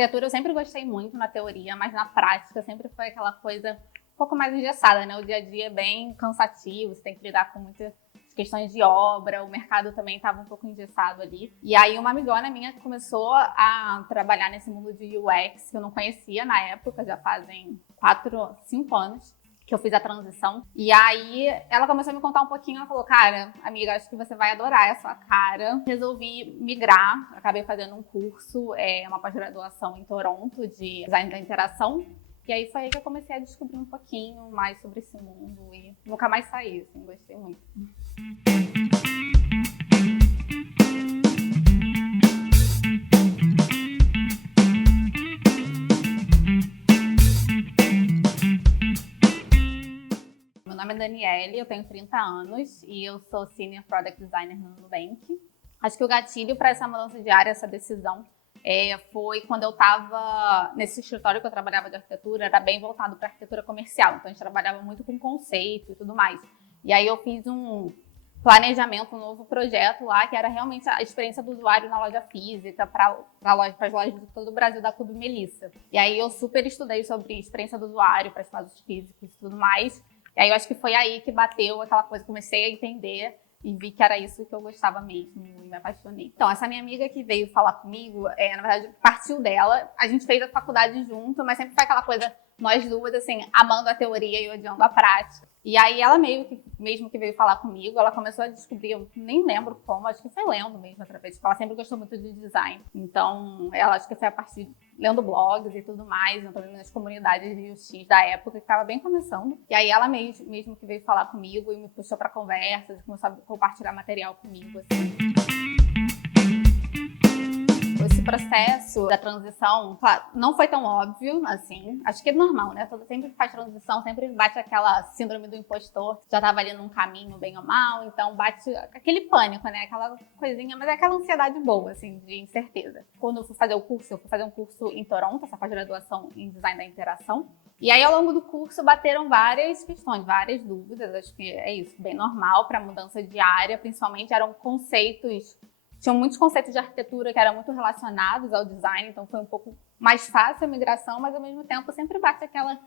arquitetura eu sempre gostei muito na teoria, mas na prática sempre foi aquela coisa um pouco mais engessada, né? O dia a dia é bem cansativo, você tem que lidar com muitas questões de obra, o mercado também estava um pouco engessado ali. E aí uma amigona minha começou a trabalhar nesse mundo de UX, que eu não conhecia na época, já fazem 4, 5 anos que eu fiz a transição. E aí ela começou a me contar um pouquinho, ela falou, cara, amiga, acho que você vai adorar essa sua cara. Resolvi migrar, acabei fazendo um curso, uma pós-graduação em Toronto de design da interação. E aí foi aí que eu comecei a descobrir um pouquinho mais sobre esse mundo e nunca mais saí, assim, gostei muito. Meu nome é Daniele, eu tenho 30 anos e eu sou Senior Product Designer no Nubank. Acho que o gatilho para essa mudança de área, essa decisão, foi quando eu estava nesse escritório que eu trabalhava de arquitetura, era bem voltado para arquitetura comercial, então a gente trabalhava muito com conceito e tudo mais. E aí eu fiz um planejamento, um novo projeto lá, que era realmente a experiência do usuário na loja física, para as lojas de todo o Brasil da Clube Melissa. E aí eu super estudei sobre experiência do usuário para espaços físicos e tudo mais. E aí eu acho que foi aí que bateu aquela coisa, comecei a entender e vi que era isso que eu gostava mesmo e me apaixonei. Então, essa minha amiga que veio falar comigo, na verdade, partiu dela. A gente fez a faculdade junto, mas sempre foi aquela coisa, nós duas, assim, amando a teoria e odiando a prática. E aí ela mesmo que veio falar comigo, ela começou a descobrir, eu nem lembro como, acho que foi lendo mesmo através, porque ela sempre gostou muito de design. Então, ela acho que foi a partir lendo blogs e tudo mais, entrando nas comunidades de UX da época, que estava bem começando. E aí ela mesmo que veio falar comigo e me puxou para conversas, começou a compartilhar material comigo, assim. Esse processo da transição, claro, não foi tão óbvio, assim. Acho que é normal, né? Sempre que faz transição, sempre bate aquela síndrome do impostor. Já estava ali num caminho, bem ou mal, então bate aquele pânico, né? Aquela coisinha, mas é aquela ansiedade boa, assim, de incerteza. Quando eu fui fazer o curso, eu fui fazer um curso em Toronto, essa pós-graduação em design da interação. E aí, ao longo do curso, bateram várias questões, várias dúvidas. Acho que é isso, bem normal para mudança de área, principalmente eram conceitos. Tinham muitos conceitos de arquitetura que eram muito relacionados ao design, então foi um pouco mais fácil a migração, mas ao mesmo tempo sempre bate aquela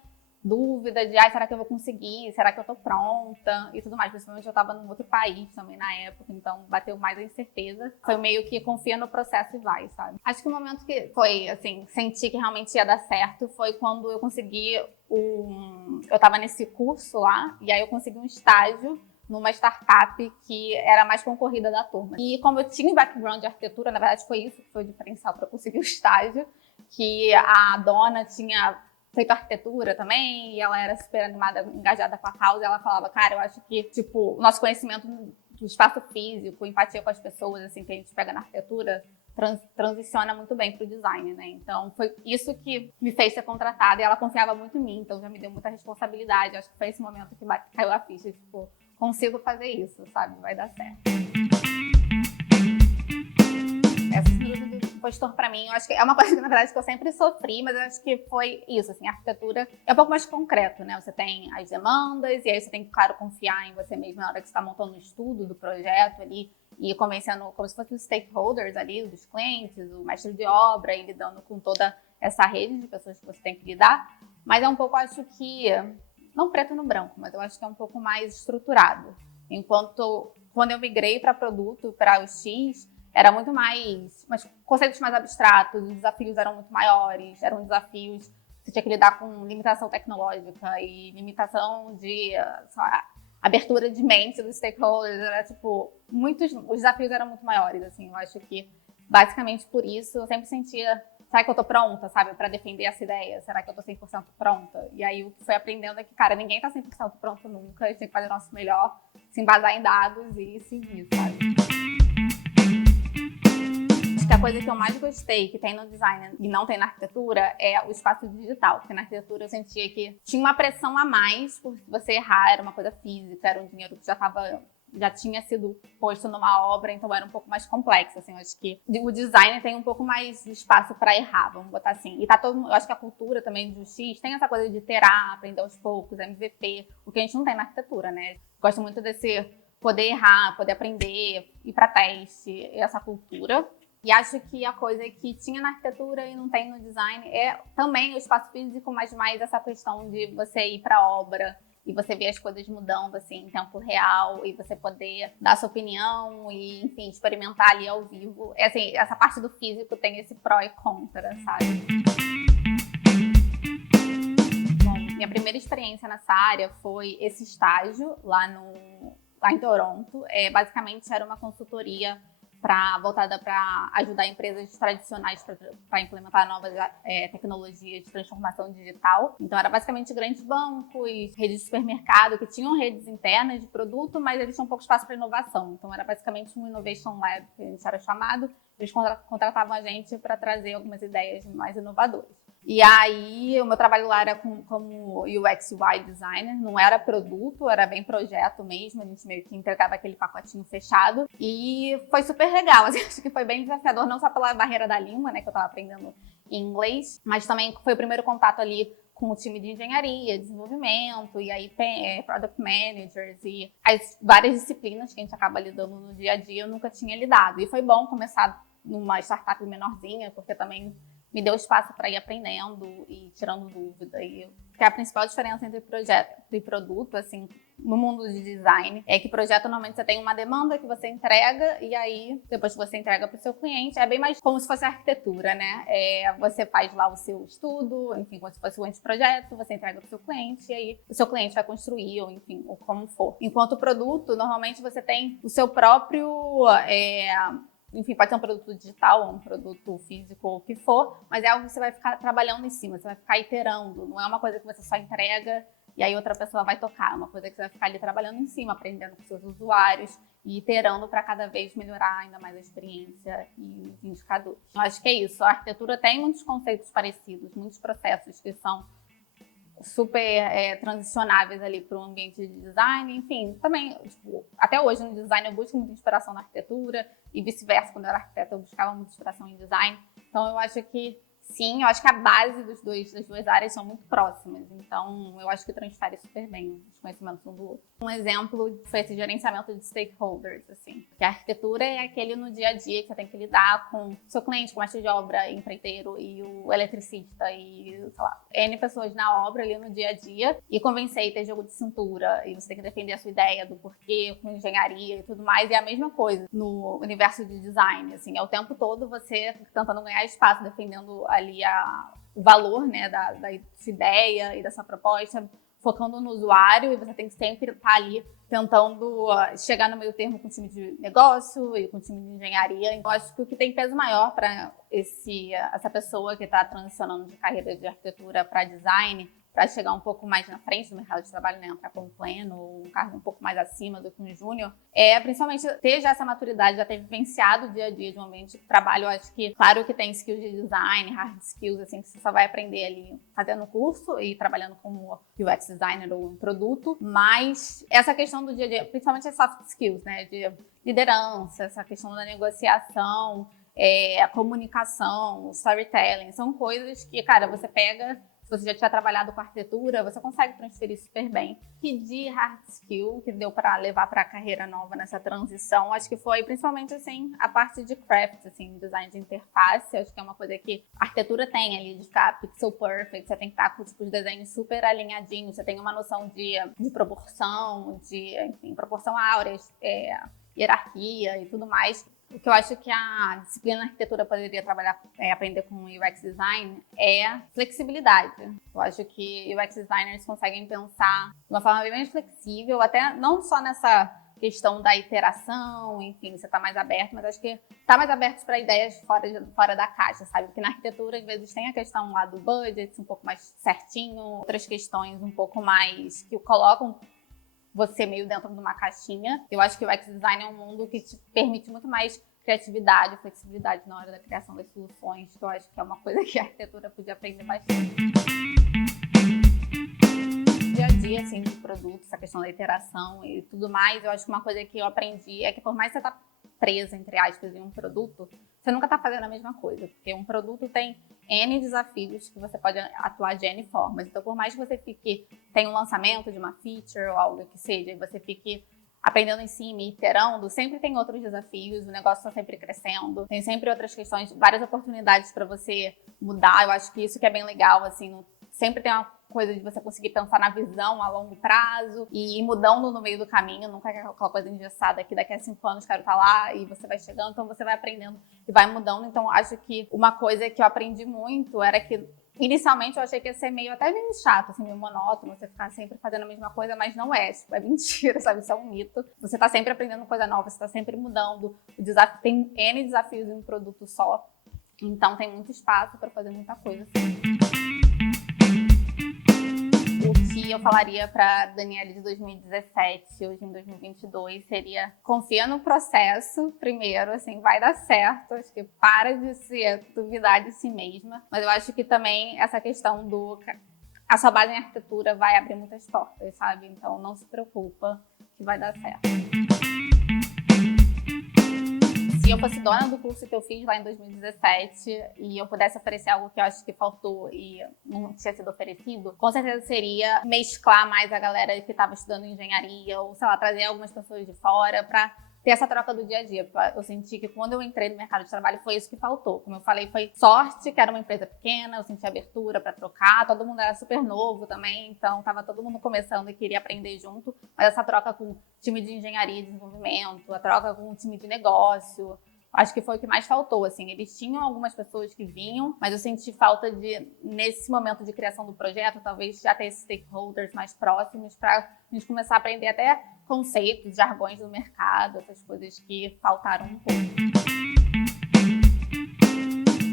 dúvida de será que eu vou conseguir? Será que eu tô pronta? E tudo mais. Principalmente eu estava num outro país também na época, então bateu mais a incerteza. Foi meio que confia no processo e vai, sabe? Acho que o momento que foi, assim, senti que realmente ia dar certo foi quando eu consegui eu estava nesse curso lá, e aí eu consegui um estágio numa startup que era mais concorrida da turma. E como eu tinha background de arquitetura, na verdade foi isso que foi o diferencial para eu conseguir o estágio, que a dona tinha feito arquitetura também, e ela era super animada, engajada com a causa, e ela falava, cara, eu acho que, tipo, o nosso conhecimento do espaço físico, empatia com as pessoas, assim, que a gente pega na arquitetura, transiciona muito bem para o design, né? Então, foi isso que me fez ser contratada, e ela confiava muito em mim, então já me deu muita responsabilidade. Acho que foi esse momento que caiu a ficha, tipo, consigo fazer isso, sabe? Vai dar certo. Essa síndrome do impostor pra mim, eu acho que é uma coisa que, na verdade, que eu sempre sofri, mas eu acho que foi isso, assim, a arquitetura é um pouco mais concreto, né? Você tem as demandas, e aí você tem que, claro, confiar em você mesmo na hora que você está montando o estudo do projeto ali, e convencendo como se fossem os stakeholders ali, dos clientes, o mestre de obra, e lidando com toda essa rede de pessoas que você tem que lidar. Mas é um pouco, acho que, não preto no branco, mas eu acho que é um pouco mais estruturado. Enquanto, quando eu migrei para produto, para o X, era muito mais conceitos mais abstratos, os desafios eram muito maiores, eram desafios, você tinha que lidar com limitação tecnológica e limitação de abertura de mente dos stakeholders, era tipo, os desafios eram muito maiores, assim, eu acho que basicamente por isso eu sempre sentia, será que eu tô pronta, sabe, para defender essa ideia? Será que eu tô 100% pronta? E aí o que foi aprendendo é que, cara, ninguém tá 100% pronto nunca, a gente tem que fazer o nosso melhor, se embasar em dados e seguir, sabe? Acho que a coisa que eu mais gostei que tem no design e não tem na arquitetura é o espaço digital, porque na arquitetura eu sentia que tinha uma pressão a mais por você errar, era uma coisa física, era um dinheiro que já tinha sido posto numa obra, então era um pouco mais complexo, assim, eu acho que o design tem um pouco mais de espaço para errar, vamos botar assim, e eu acho que a cultura também do X tem essa coisa de iterar, aprender aos poucos, MVP, o que a gente não tem na arquitetura, né? Gosto muito desse poder errar, poder aprender, ir para teste, essa cultura. E acho que a coisa que tinha na arquitetura e não tem no design é também o espaço físico, mas mais essa questão de você ir para a obra e você ver as coisas mudando assim em tempo real e você poder dar sua opinião e, enfim, experimentar ali ao vivo. É, assim, essa parte do físico tem esse pró e contra, sabe? Bom, minha primeira experiência nessa área foi esse estágio lá em Toronto. Basicamente era uma consultoria voltada para ajudar empresas tradicionais para implementar novas tecnologias de transformação digital. Então, era basicamente grandes bancos, redes de supermercado, que tinham redes internas de produto, mas eles tinham pouco espaço para inovação. Então, era basicamente um Innovation Lab, que a gente era chamado. Eles contratavam a gente para trazer algumas ideias mais inovadoras. E aí, o meu trabalho lá era como UX UI designer, não era produto, era bem projeto mesmo, a gente meio que entregava aquele pacotinho fechado. E foi super legal, assim, acho que foi bem desafiador, não só pela barreira da língua, né, que eu estava aprendendo em inglês, mas também foi o primeiro contato ali com o time de engenharia, desenvolvimento, e aí product managers e as várias disciplinas que a gente acaba lidando no dia a dia, eu nunca tinha lidado. E foi bom começar numa startup menorzinha, porque também me deu espaço para ir aprendendo e tirando dúvida. Porque a principal diferença entre projeto e produto, assim, no mundo de design, é que projeto normalmente você tem uma demanda que você entrega e aí, depois que você entrega para o seu cliente, é bem mais como se fosse arquitetura, né? Você faz lá o seu estudo, enfim, como se fosse um anteprojeto, você entrega para o seu cliente e aí o seu cliente vai construir, ou enfim, ou como for. Enquanto o produto, normalmente você tem o seu próprio... enfim, pode ser um produto digital ou um produto físico ou o que for, mas é algo que você vai ficar trabalhando em cima, você vai ficar iterando, não é uma coisa que você só entrega e aí outra pessoa vai tocar, é uma coisa que você vai ficar ali trabalhando em cima, aprendendo com seus usuários e iterando para cada vez melhorar ainda mais a experiência e os indicadores. Eu acho que é isso, a arquitetura tem muitos conceitos parecidos, muitos processos que são super transicionáveis ali para o ambiente de design, enfim, também, tipo, até hoje no design eu busco muita inspiração na arquitetura e vice-versa, quando eu era arquiteta eu buscava muita inspiração em design, então eu acho que sim, eu acho que a base das duas áreas são muito próximas, então eu acho que transfere super bem os conhecimentos um do outro. Um exemplo foi esse gerenciamento de stakeholders, assim, que a arquitetura é aquele no dia a dia que você tem que lidar com o seu cliente, com o mestre de obra, empreiteiro e o eletricista e, sei lá, N pessoas na obra ali no dia a dia e convencer e ter jogo de cintura e você tem que defender a sua ideia do porquê, com engenharia e tudo mais, e é a mesma coisa no universo de design, assim, é o tempo todo você tentando ganhar espaço, defendendo ali o valor, né, da sua ideia e da sua proposta, focando no usuário, e você tem que sempre estar ali tentando chegar no meio termo com o time de negócio e com o time de engenharia. Então, acho que o que tem peso maior para essa pessoa que está transicionando de carreira de arquitetura para design, para chegar um pouco mais na frente do mercado de trabalho, né, entrar como pleno ou um cargo um pouco mais acima do que um júnior, principalmente ter já essa maturidade, já ter vivenciado o dia a dia de um ambiente de trabalho. Eu acho que, claro que tem skills de design, hard skills, assim, que você só vai aprender ali fazendo curso e trabalhando como UX designer ou um produto, mas essa questão do dia a dia, principalmente as soft skills, né, de liderança, essa questão da negociação, a comunicação, o storytelling, são coisas que, cara, você pega. Se você já tiver trabalhado com arquitetura, você consegue transferir super bem. Que de hard skill que deu para levar para a carreira nova nessa transição, acho que foi principalmente assim a parte de craft, assim, design de interface. Acho que é uma coisa que a arquitetura tem ali de ficar pixel perfect. Você tem que estar com tipo, os desenhos super alinhadinhos. Você tem uma noção de proporção, enfim, proporção áurea, hierarquia e tudo mais. O que eu acho que a disciplina de arquitetura poderia aprender com UX design é flexibilidade. Eu acho que UX designers conseguem pensar de uma forma bem mais flexível, até não só nessa questão da iteração, enfim, você está mais aberto, mas acho que está mais aberto para ideias fora da caixa, sabe? Porque na arquitetura, às vezes, tem a questão lá do budget, um pouco mais certinho, outras questões um pouco mais que colocam você meio dentro de uma caixinha. Eu acho que o UX design é um mundo que te permite muito mais criatividade, flexibilidade na hora da criação das soluções, que eu acho que é uma coisa que a arquitetura podia aprender bastante. Dia a dia, assim, de produto, essa questão da interação e tudo mais, eu acho que uma coisa que eu aprendi é que por mais que você tá presa, entre aspas, em um produto, você nunca está fazendo a mesma coisa, porque um produto tem N desafios que você pode atuar de N formas. Então, por mais que você tenha um lançamento de uma feature ou algo que seja, e você fique aprendendo em cima e iterando, sempre tem outros desafios, o negócio está sempre crescendo, tem sempre outras questões, várias oportunidades para você mudar. Eu acho que isso que é bem legal, assim, sempre tem uma coisa de você conseguir pensar na visão a longo prazo e ir mudando no meio do caminho, nunca é aquela coisa engessada que daqui a 5 anos quero estar lá e você vai chegando, então você vai aprendendo e vai mudando. Então acho que uma coisa que eu aprendi muito era que inicialmente eu achei que ia ser até meio chato, assim, meio monótono, você ficar sempre fazendo a mesma coisa, mas não é, tipo, é mentira, sabe? Isso é um mito. Você tá sempre aprendendo coisa nova, você tá sempre mudando. O desafio, tem N desafios em um produto só, então tem muito espaço para fazer muita coisa, assim. O que eu falaria para Daniele de 2017, hoje em 2022, seria: confia no processo primeiro, assim, vai dar certo. Acho que para de se duvidar de si mesma. Mas eu acho que também essa questão a sua base em arquitetura vai abrir muitas portas, sabe? Então não se preocupa que vai dar certo. Se eu fosse dona do curso que eu fiz lá em 2017 e eu pudesse oferecer algo que eu acho que faltou e não tinha sido oferecido, com certeza seria mesclar mais a galera que estava estudando engenharia ou, sei lá, trazer algumas pessoas de fora para ter essa troca do dia a dia. Eu senti que quando eu entrei no mercado de trabalho foi isso que faltou. Como eu falei, foi sorte, que era uma empresa pequena, eu senti abertura para trocar, todo mundo era super novo também, então estava todo mundo começando e queria aprender junto, mas essa troca com o time de engenharia e desenvolvimento, a troca com o time de negócio, acho que foi o que mais faltou, assim. Eles tinham algumas pessoas que vinham, mas eu senti falta de, nesse momento de criação do projeto, talvez já ter esses stakeholders mais próximos para a gente começar a aprender até conceitos, jargões do mercado, essas coisas que faltaram um pouco.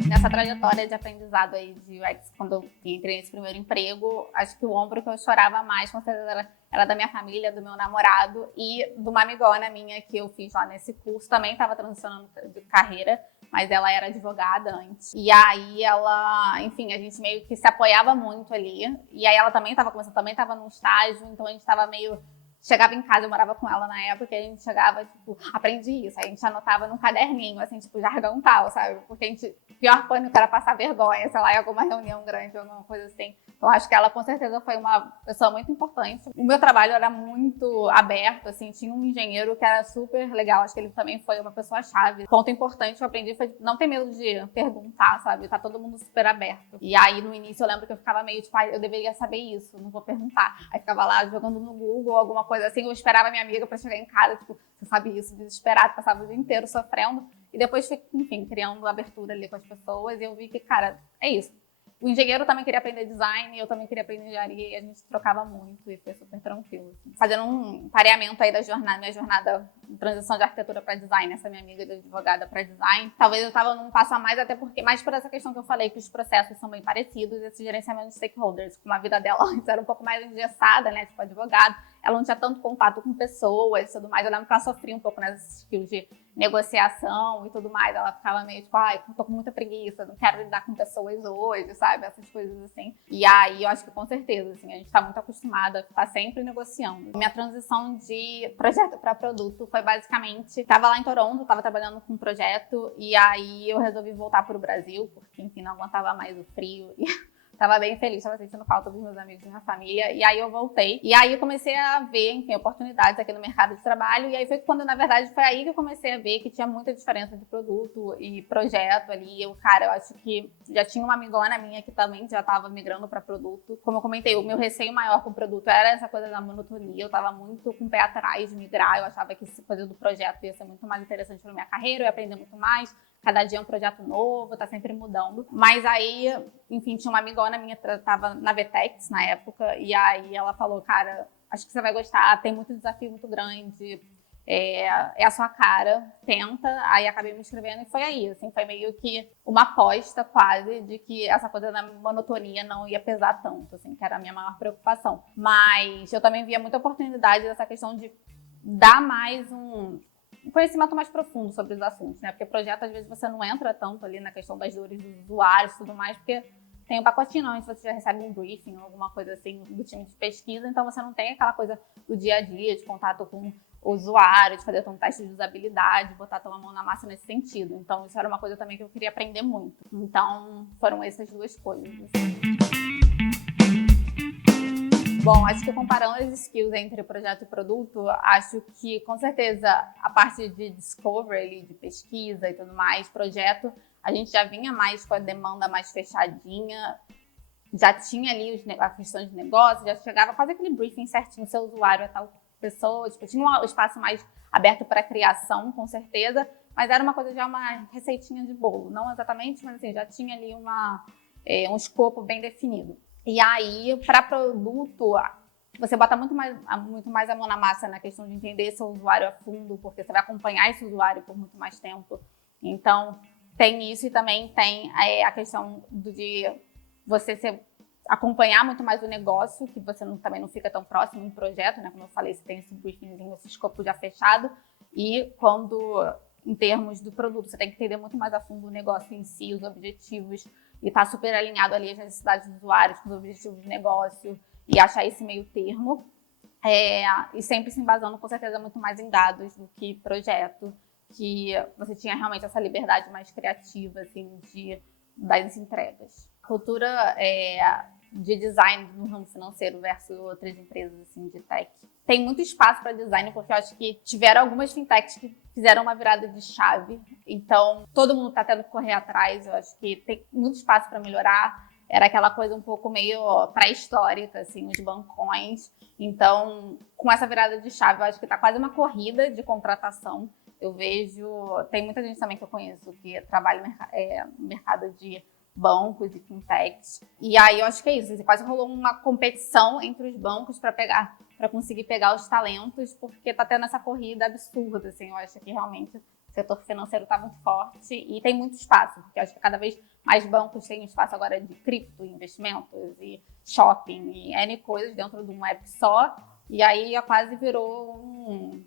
Nessa trajetória de aprendizado aí de UX, quando eu entrei nesse primeiro emprego, acho que o ombro que eu chorava mais, com certeza, era da minha família, do meu namorado e de uma amigona minha que eu fiz lá nesse curso. Também estava transicionando de carreira, mas ela era advogada antes. E aí ela, enfim, a gente meio que se apoiava muito ali. E aí ela também estava começando, também estava num estágio, então a gente estava meio... Chegava em casa, eu morava com ela na época, e a gente chegava, tipo, aprendi isso. Aí a gente anotava num caderninho, assim, tipo, jargão tal, sabe? Porque a gente, pior pânico era passar vergonha, sei lá, em alguma reunião grande, alguma coisa assim. Então acho que ela, com certeza, foi uma pessoa muito importante. O meu trabalho era muito aberto, assim, tinha um engenheiro que era super legal, acho que ele também foi uma pessoa-chave. Ponto importante que eu aprendi foi não ter medo de perguntar, sabe? Tá todo mundo super aberto. E aí, no início, eu lembro que eu ficava meio, tipo, eu deveria saber isso, não vou perguntar. Aí ficava lá jogando no Google, alguma coisa assim, eu esperava minha amiga para chegar em casa, tipo, você sabe isso, desesperado, passava o dia inteiro sofrendo. E depois fui, enfim, criando abertura ali com as pessoas e eu vi que, cara, é isso. O engenheiro também queria aprender design, eu também queria aprender engenharia e a gente trocava muito e foi super tranquilo. Assim. Fazendo um pareamento aí da minha jornada de transição de arquitetura para design, essa minha amiga de advogada para design. Talvez eu tava num passo a mais, até porque, mais por essa questão que eu falei, que os processos são bem parecidos, esse gerenciamento de stakeholders, como a vida dela antes era um pouco mais engessada, né, tipo advogado, ela não tinha tanto contato com pessoas e tudo mais. Eu lembro que ela sofria um pouco nessas skills de negociação e tudo mais. Ela ficava meio tipo, ai, tô com muita preguiça, não quero lidar com pessoas hoje, sabe? Essas coisas assim. E aí eu acho que com certeza, assim, a gente tá muito acostumada a estar sempre negociando. Minha transição de projeto para produto foi basicamente, tava lá em Toronto, tava trabalhando com um projeto e aí eu resolvi voltar pro Brasil, porque enfim, não aguentava mais o frio e tava bem feliz, tava sentindo falta dos meus amigos e da minha família. E aí eu voltei. E aí eu comecei a ver, enfim, oportunidades aqui no mercado de trabalho. E aí foi quando, na verdade, foi aí que eu comecei a ver que tinha muita diferença de produto e projeto ali. Eu acho que já tinha uma amigona minha que também já tava migrando para produto. Como eu comentei, o meu receio maior com o produto era essa coisa da monotonia. Eu tava muito com o pé atrás de migrar. Eu achava que essa coisa do projeto ia ser muito mais interessante para minha carreira, eu ia aprender muito mais. Cada dia é um projeto novo, tá sempre mudando. Mas aí, enfim, tinha uma amigona minha que tava na Vetex na época, e aí ela falou, cara, acho que você vai gostar, tem muito desafio muito grande, é a sua cara, tenta. Aí acabei me inscrevendo e foi aí, assim, foi meio que uma aposta quase de que essa coisa da monotonia não ia pesar tanto, assim, que era a minha maior preocupação. Mas eu também via muita oportunidade dessa questão de dar mais um conhecimento mais profundo sobre os assuntos, né? Porque projeto, às vezes, você não entra tanto ali na questão das dores dos usuários e tudo mais, porque tem um pacotinho onde você já recebe um briefing ou alguma coisa assim do time de pesquisa, então você não tem aquela coisa do dia a dia, de contato com o usuário, de fazer um teste de usabilidade, botar a mão na massa nesse sentido. Então, isso era uma coisa também que eu queria aprender muito. Então, foram essas duas coisas. Assim. Bom, acho que comparando as skills entre projeto e produto, acho que com certeza a parte de discovery, de pesquisa e tudo mais, projeto, a gente já vinha mais com a demanda mais fechadinha, já tinha ali a questão de negócio, já chegava quase aquele briefing certinho, seu usuário é tal pessoa, tipo, tinha um espaço mais aberto para criação, com certeza, mas era uma coisa já uma receitinha de bolo, não exatamente, mas assim, já tinha ali um escopo bem definido. E aí, para produto, você bota muito mais a mão na massa na questão de entender seu usuário a fundo, porque você vai acompanhar esse usuário por muito mais tempo. Então, tem isso e também tem a questão de você acompanhar muito mais o negócio, que você também não fica tão próximo do projeto, né? Como eu falei, você tem esse briefingzinho, esse escopo já fechado. E em termos do produto, você tem que entender muito mais a fundo o negócio em si, os objetivos, e estar super alinhado ali às necessidades dos usuários, com os objetivos de negócio, e achar esse meio termo. E sempre se embasando, com certeza, muito mais em dados do que projeto, que você tinha realmente essa liberdade mais criativa, assim, das entregas. A cultura de design no ramo financeiro versus outras empresas, assim, de tech. Tem muito espaço para design, porque eu acho que tiveram algumas fintechs que fizeram uma virada de chave. Então, todo mundo está tendo que correr atrás. Eu acho que tem muito espaço para melhorar. Era aquela coisa um pouco meio pré-histórica, assim, os bancões. Então, com essa virada de chave, eu acho que está quase uma corrida de contratação. Eu vejo... Tem muita gente também que eu conheço que trabalha no mercado de bancos e fintechs. E aí eu acho que é isso. Quase rolou uma competição entre os bancos para conseguir pegar os talentos, porque tá tendo essa corrida absurda, assim. Eu acho que realmente o setor financeiro tá muito forte e tem muito espaço, porque eu acho que cada vez mais bancos têm espaço agora de cripto, investimentos e shopping e N coisas dentro de um app só. E aí quase virou um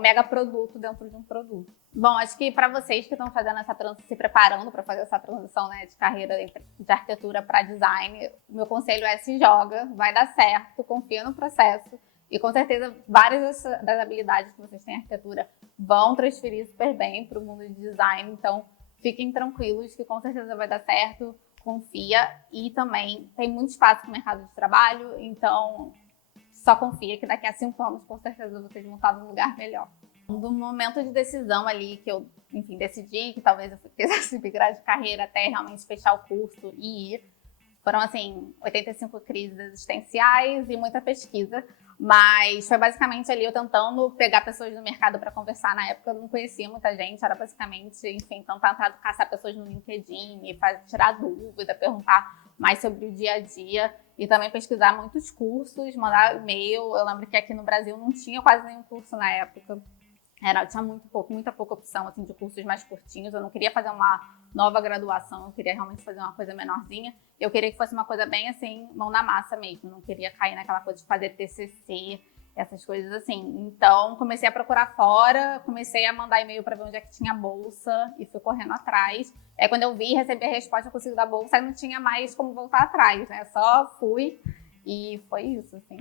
mega produto dentro de um produto. Bom, acho que para vocês que estão fazendo se preparando para fazer essa transição, né, de carreira de arquitetura para design, o meu conselho é: se joga, vai dar certo, confia no processo e com certeza várias das habilidades que vocês têm em arquitetura vão transferir super bem para o mundo de design. Então, fiquem tranquilos que com certeza vai dar certo, confia, e também tem muito espaço no mercado de trabalho, então só confia que daqui a 5 anos com certeza vocês vão estar num lugar melhor. No momento de decisão ali, que eu, enfim, decidi que talvez eu fizesse migrar de carreira até realmente fechar o curso e ir, foram, assim, 85 crises existenciais e muita pesquisa, mas foi basicamente ali eu tentando pegar pessoas no mercado para conversar. Na época eu não conhecia muita gente, era basicamente, enfim, tentar caçar pessoas no LinkedIn e tirar dúvida, perguntar mais sobre o dia a dia e também pesquisar muitos cursos, mandar e-mail. Eu lembro que aqui no Brasil não tinha quase nenhum curso na época. Tinha muita pouca opção, assim, de cursos mais curtinhos. Eu não queria fazer uma nova graduação, eu queria realmente fazer uma coisa menorzinha. Eu queria que fosse uma coisa bem, assim, mão na massa mesmo. Não queria cair naquela coisa de fazer TCC, essas coisas assim. Então, comecei a procurar fora, comecei a mandar e-mail para ver onde é que tinha bolsa e fui correndo atrás. Aí, quando eu recebi a resposta, eu consegui dar bolsa, aí não tinha mais como voltar atrás, né? Só fui e foi isso, assim.